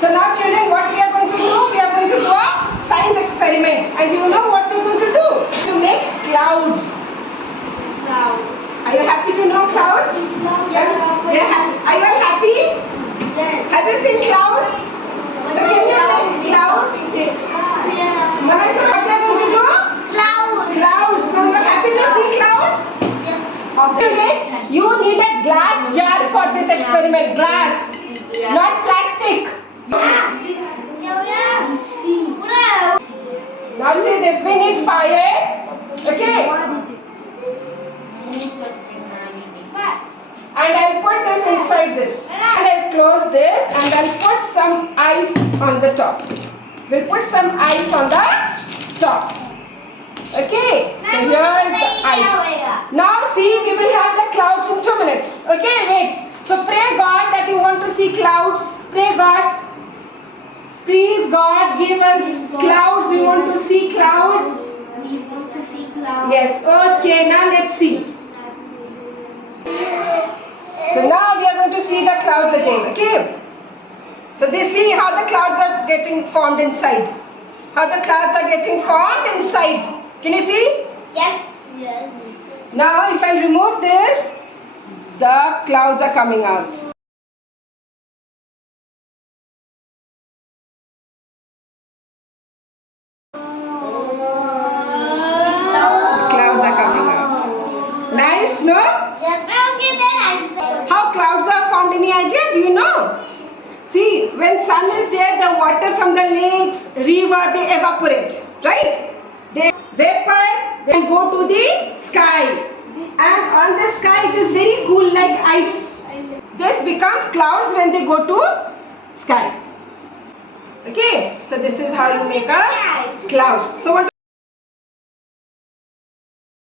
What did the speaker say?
So now children, what we are going to do? We are going to do a science experiment. And you know what we are going to do? To make clouds. Are you happy to know clouds? Yes. Are you all happy? Yes. Have you seen clouds? So can you make clouds? Yeah. What are you going to do? Cloud. Clouds. So you are happy to see clouds? Yes. You need a glass jar for this experiment. Glass, not plastic. Now see this, we need fire. Okay. And I'll put this inside this. And I'll close this and I'll put some ice on the top. We'll put some ice on the top. Okay. So here is the ice. Now see, we will have the clouds in 2 minutes. Okay, wait. So pray God that you want to see clouds. Pray God. Please God, give us clouds. We want to see clouds. We want to see clouds. Yes. Okay. Now let's see. So now we are going to see the clouds again. Okay. So they see how the clouds are getting formed inside. How the clouds are getting formed inside. Can you see? Yes. Yes. Now if I remove this, the clouds are coming out. Clouds are coming out. Nice, no? How clouds are formed? Any idea? Do you know? See, when sun is there, the water from the lakes, river, they evaporate. Right? They vapor, then go to the sky. And on the sky, it is very cool like ice. This becomes clouds when they go to sky. Okay? So this is how you make a cloud. So what